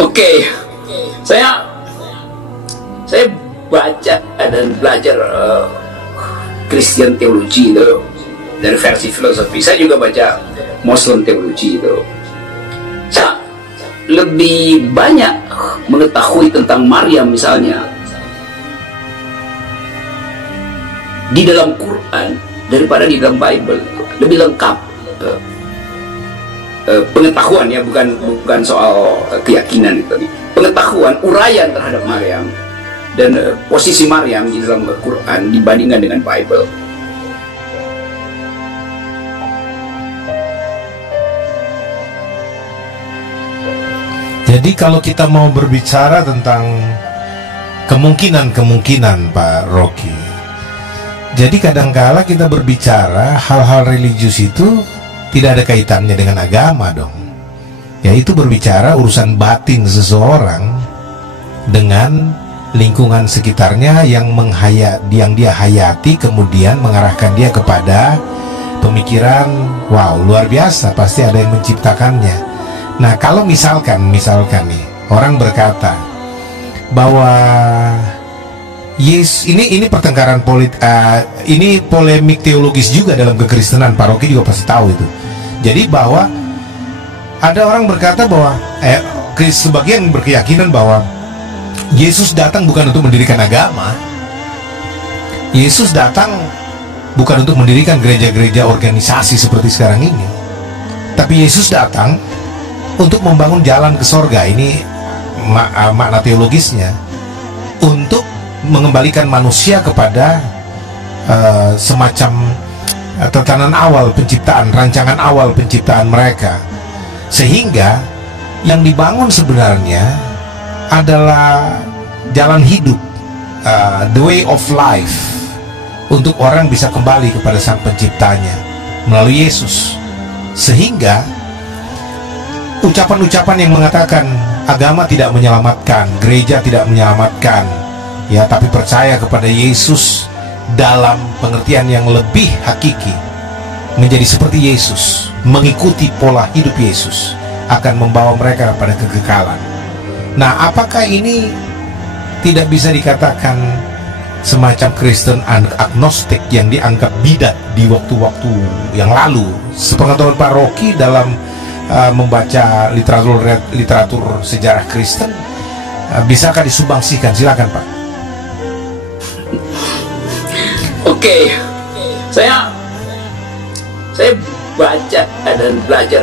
Oke, saya baca dan belajar Christian teologi itu dari versi filosofi. Saya juga baca Muslim teologi itu. Saya lebih banyak mengetahui tentang Maryam misalnya di dalam Quran daripada di dalam Bible. Lebih lengkap pengetahuan, ya, bukan soal keyakinan itu. Pengetahuan, uraian terhadap Maryam dan posisi Maryam di dalam Quran dibandingkan dengan Bible. Jadi kalau kita mau berbicara tentang kemungkinan-kemungkinan, Pak Rocky, jadi kadangkala kita berbicara hal-hal religius itu tidak ada kaitannya dengan agama dong. Yaitu berbicara urusan batin seseorang dengan lingkungan sekitarnya yang dia hayati, kemudian mengarahkan dia kepada pemikiran, wow, luar biasa, pasti ada yang menciptakannya. Nah, kalau misalkan nih orang berkata bahwa yes, ini pertengkaran ini polemik teologis juga dalam kekristenan, Pak Rocky juga pasti tahu itu. Jadi bahwa ada orang berkata bahwa sebagian berkeyakinan bahwa Yesus datang bukan untuk mendirikan agama. Yesus datang bukan untuk mendirikan gereja-gereja organisasi seperti sekarang ini. Tapi Yesus datang untuk membangun jalan ke sorga. Ini makna teologisnya, untuk mengembalikan manusia kepada semacam tatanan awal penciptaan, rancangan awal penciptaan mereka. Sehingga yang dibangun sebenarnya adalah jalan hidup, the way of life, untuk orang bisa kembali kepada sang penciptanya melalui Yesus. Sehingga ucapan-ucapan yang mengatakan agama tidak menyelamatkan, gereja tidak menyelamatkan, ya, tapi percaya kepada Yesus dalam pengertian yang lebih hakiki, menjadi seperti Yesus, mengikuti pola hidup Yesus, akan membawa mereka pada kekekalan. Nah, apakah ini tidak bisa dikatakan semacam Kristen agnostik yang dianggap bidat di waktu-waktu yang lalu? Sepengetahuan Pak Rocky dalam membaca literatur sejarah Kristen, bisakah disumbangsikan? Silakan, Pak. Oke, saya baca dan belajar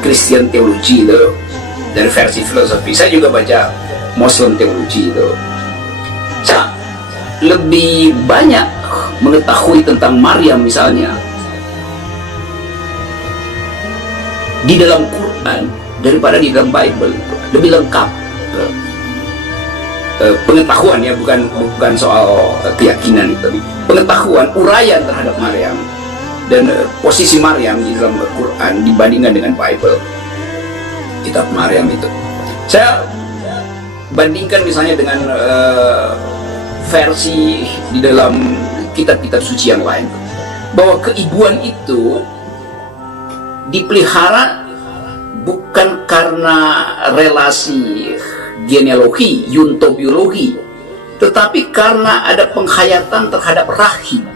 Christian teologi itu dari versi filosofi. Saya juga baca Muslim teologi itu. Saya lebih banyak mengetahui tentang Maryam misalnya di dalam Quran daripada di dalam Bible. Lebih lengkap pengetahuan, ya, bukan soal keyakinan itu. Pengetahuan, uraian terhadap Maryam dan posisi Maryam di dalam Quran dibandingkan dengan Bible, kitab Maryam itu. Saya bandingkan misalnya dengan versi di dalam kitab-kitab suci yang lain, bahwa keibuan itu dipelihara bukan karena relasi genealogi, yuntobiologi, tetapi karena ada penghayatan terhadap rahim,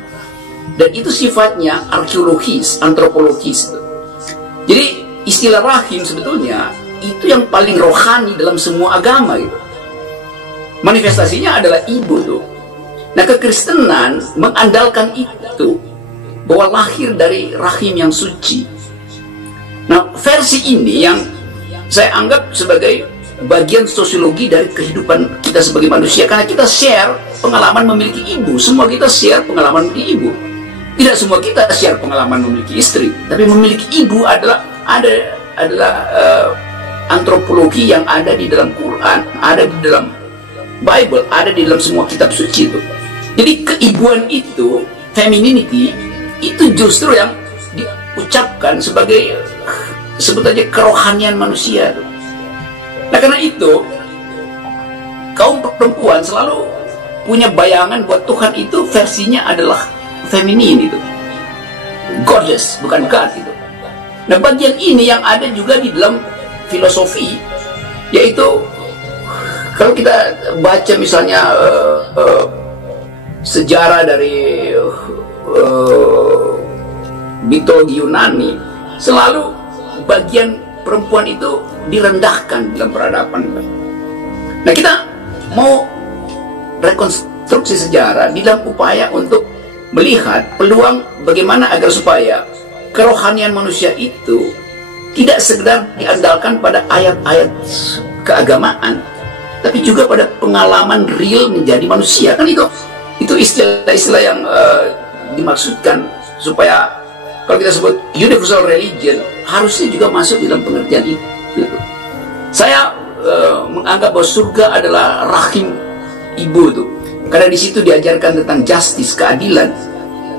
dan itu sifatnya arkeologis, antropologis. Jadi istilah rahim sebetulnya itu yang paling rohani dalam semua agama gitu. Manifestasinya adalah ibu tuh. Nah, kekristenan mengandalkan itu, bahwa lahir dari rahim yang suci. Nah, versi ini yang saya anggap sebagai bagian sosiologi dari kehidupan kita sebagai manusia, karena kita share pengalaman memiliki ibu. Semua kita share pengalaman memiliki ibu. Tidak semua kita share pengalaman memiliki istri, tapi memiliki ibu adalah antropologi yang ada di dalam Quran, ada di dalam Bible, ada di dalam semua kitab suci itu. Jadi keibuan itu, femininity itu justru yang diucapkan sebagai, sebut aja, kerohanian manusia itu. Nah, karena itu kaum perempuan selalu punya bayangan buat Tuhan itu versinya adalah feminin itu, goddess, bukan God itu. Nah, bagian ini yang ada juga di dalam filosofi, yaitu kalau kita baca misalnya sejarah dari mitologi Yunani, selalu bagian perempuan itu direndahkan dalam peradaban. Nah, kita mau rekonstruksi sejarah di dalam upaya untuk melihat peluang bagaimana agar supaya kerohanian manusia itu tidak sekedar diandalkan pada ayat-ayat keagamaan, tapi juga pada pengalaman real menjadi manusia. Kan itu istilah-istilah yang dimaksudkan supaya kalau kita sebut universal religion harusnya juga masuk dalam pengertian itu. Saya menganggap bahwa surga adalah rahim ibu tuh, karena di situ diajarkan tentang justice, keadilan.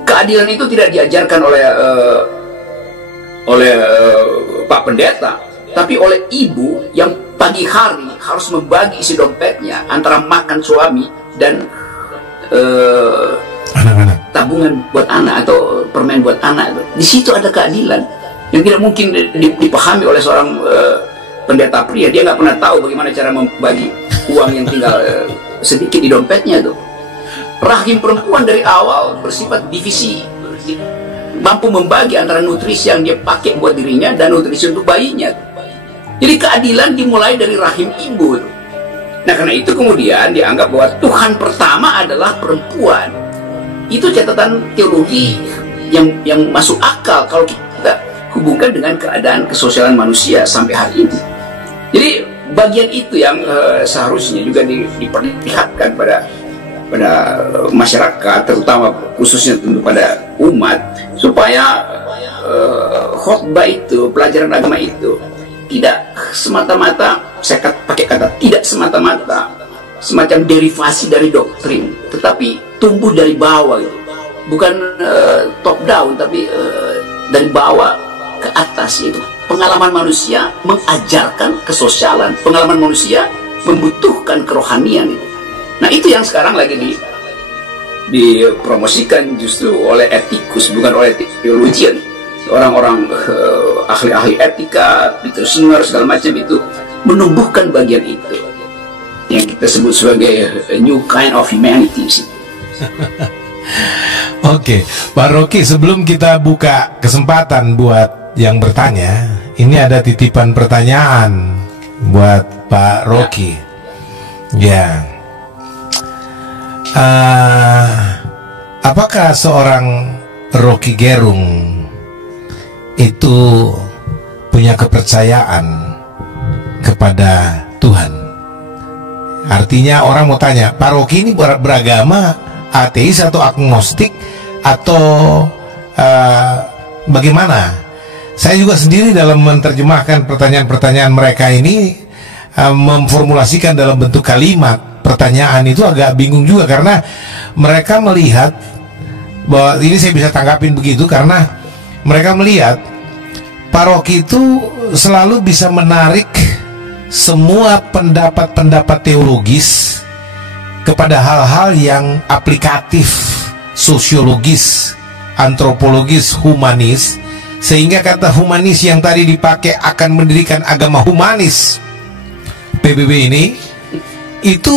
Keadilan itu tidak diajarkan oleh Pak Pendeta, tapi oleh ibu yang pagi hari harus membagi isi dompetnya antara makan suami dan anak-anak, tabungan buat anak atau permen buat anak. Di situ ada keadilan yang tidak mungkin dipahami oleh seorang pendeta pria. Dia nggak pernah tahu bagaimana cara membagi uang yang tinggal sedikit di dompetnya tuh. Rahim perempuan dari awal bersifat divisi, mampu membagi antara nutrisi yang dia pakai buat dirinya dan nutrisi untuk bayinya. Jadi keadilan dimulai dari rahim ibu. Nah, karena itu kemudian dianggap bahwa Tuhan pertama adalah perempuan. Itu catatan teologi yang masuk akal kalau kita hubungkan dengan keadaan kesosialan manusia sampai hari ini. Jadi bagian itu yang seharusnya juga diperlihatkan pada masyarakat, terutama khususnya tentu pada umat, supaya khotbah itu, pelajaran agama itu tidak semata-mata, saya pakai kata tidak semata-mata semacam derivasi dari doktrin, tetapi tumbuh dari bawah gitu. Bukan top down, tapi dari bawah ke atas, yaitu pengalaman manusia mengajarkan kesosialan, pengalaman manusia membutuhkan kerohanian itu. Nah, itu yang sekarang lagi dipromosikan justru oleh etikus, bukan oleh theologian. Orang-orang ahli-ahli etika, Peter Singer, segala macam itu menumbuhkan bagian itu yang kita sebut sebagai a new kind of humanity. Oke, Pak Rocky, sebelum kita buka kesempatan buat yang bertanya, ini ada titipan pertanyaan buat Pak Rocky. Ya. Apakah seorang Rocky Gerung itu punya kepercayaan kepada Tuhan? Artinya orang mau tanya, Pak Rocky ini beragama ateis atau agnostik atau bagaimana? Saya juga sendiri dalam menerjemahkan pertanyaan-pertanyaan mereka ini memformulasikan dalam bentuk kalimat pertanyaan itu agak bingung juga, karena mereka melihat bahwa ini saya bisa tanggapin begitu karena mereka melihat Pak Rocky itu selalu bisa menarik semua pendapat-pendapat teologis kepada hal-hal yang aplikatif, sosiologis, antropologis, humanis, sehingga kata humanis yang tadi dipakai akan mendirikan agama humanis PBB ini itu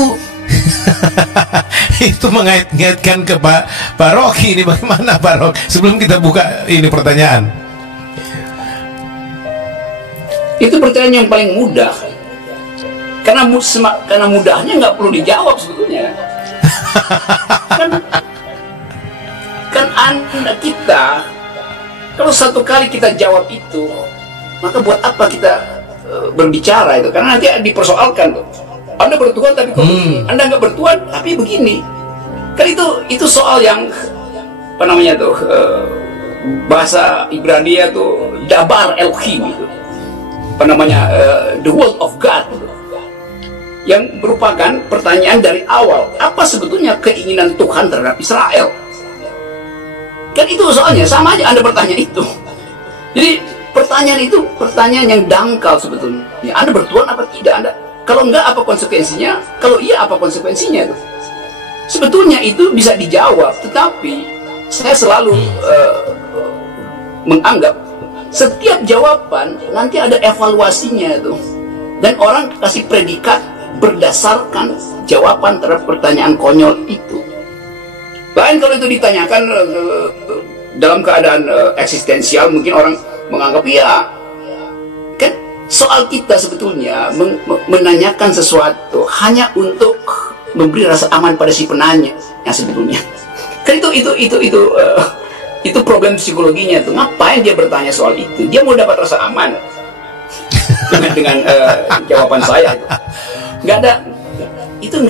itu mengait-ngaitkan ke Pak Rocky ini. Bagaimana Pak Rocky? Sebelum kita buka ini pertanyaan, itu pertanyaan yang paling mudah, karena mudahnya nggak perlu dijawab sebetulnya. kan anda kita kalau satu kali kita jawab itu, maka buat apa kita berbicara itu? Karena nanti dipersoalkan tuh. Anda bertuhan tapi kok Anda nggak bertuhan tapi begini. Kan itu soal yang apa namanya tuh, bahasa Ibrani tuh dabar Elohim itu. Apa namanya, the word of God gitu. Yang merupakan pertanyaan dari awal, apa sebetulnya keinginan Tuhan terhadap Israel? Kan itu soalnya sama aja Anda bertanya itu. Jadi pertanyaan itu pertanyaan yang dangkal sebetulnya. Anda bertuhan apa tidak? Anda kalau enggak apa konsekuensinya? Kalau iya apa konsekuensinya itu? Sebetulnya itu bisa dijawab, tetapi saya selalu menganggap setiap jawaban nanti ada evaluasinya tuh, dan orang kasih predikat berdasarkan jawaban terhadap pertanyaan konyol itu. Lain kalau itu ditanyakan dalam keadaan eksistensial, mungkin orang menganggap ya kan soal kita sebetulnya menanyakan sesuatu hanya untuk memberi rasa aman pada si penanya ya sebetulnya. Kan itu problem psikologinya tuh. Ngapain dia bertanya soal itu? Dia mau dapat rasa aman dengan jawaban saya itu. Nggak ada, itu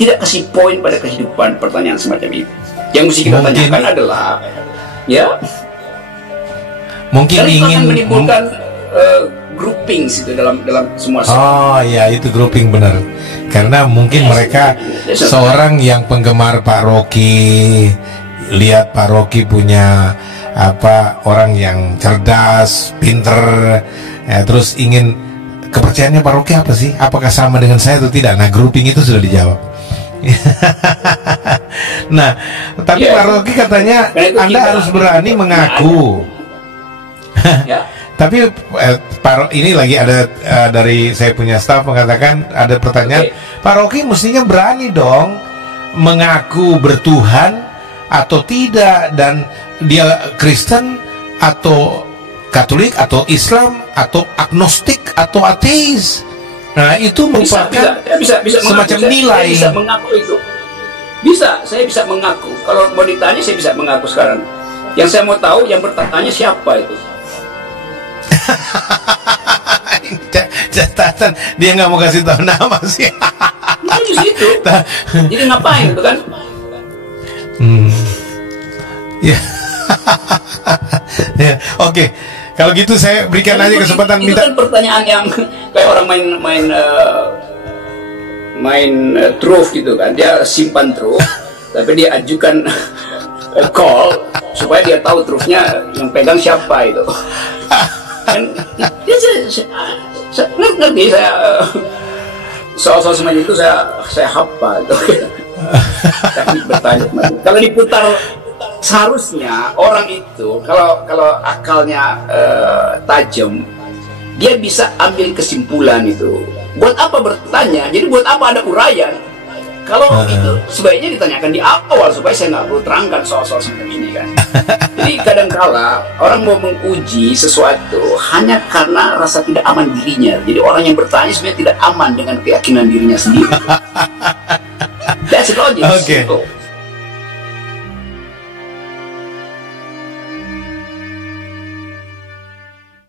tidak kasih poin pada kehidupan pertanyaan semacam itu. Yang mesti kita tanyakan adalah ya mungkin ingin akan menimbulkan groupings itu dalam semua sektor. Oh ya, itu grouping benar. Karena mungkin mereka seorang yang penggemar Pak Rocky, lihat Pak Rocky punya orang yang cerdas, pinter, terus ingin kepercayaannya Pak Rocky apa sih? Apakah sama dengan saya atau tidak? Nah, grouping itu sudah dijawab. Nah, tapi Pak Rocky katanya Anda harus berani mengaku. Tapi ini lagi ada dari saya punya staff mengatakan ada pertanyaan, Pak Rocky mestinya berani dong mengaku bertuhan atau tidak, dan dia Kristen atau Katolik atau Islam atau agnostik atau ateis. Nah, itu merupakan bisa semacam mengaku, nilai. saya bisa mengaku itu. Saya bisa mengaku. Kalau mau ditanya, saya bisa mengaku sekarang. Yang saya mau tahu, yang bertanya siapa itu? Catatan dia nggak mau kasih tahu nama sih. Nah, di situ. Jadi ngapain itu kan? Ya. Ya, oke. Kalau gitu saya berikan aja kesempatan itu minta. Kan pertanyaan yang kayak orang main truth gitu kan. Dia simpan truth, tapi dia ajukan call supaya dia tahu truthnya yang pegang siapa itu. Kan dia ngerti saya soal-soal semacam itu saya hafal tuh. Teknik bertanya. Kalau diputar, seharusnya orang itu kalau akalnya tajam, dia bisa ambil kesimpulan itu. Buat apa bertanya? Jadi buat apa ada uraian? Kalau itu sebaiknya ditanyakan di awal supaya saya nggak perlu terangkan soal-soal semacam ini kan. Jadi kadang-kala orang mau menguji sesuatu hanya karena rasa tidak aman dirinya. Jadi orang yang bertanya sebenarnya tidak aman dengan keyakinan dirinya sendiri. That's logic. Okay.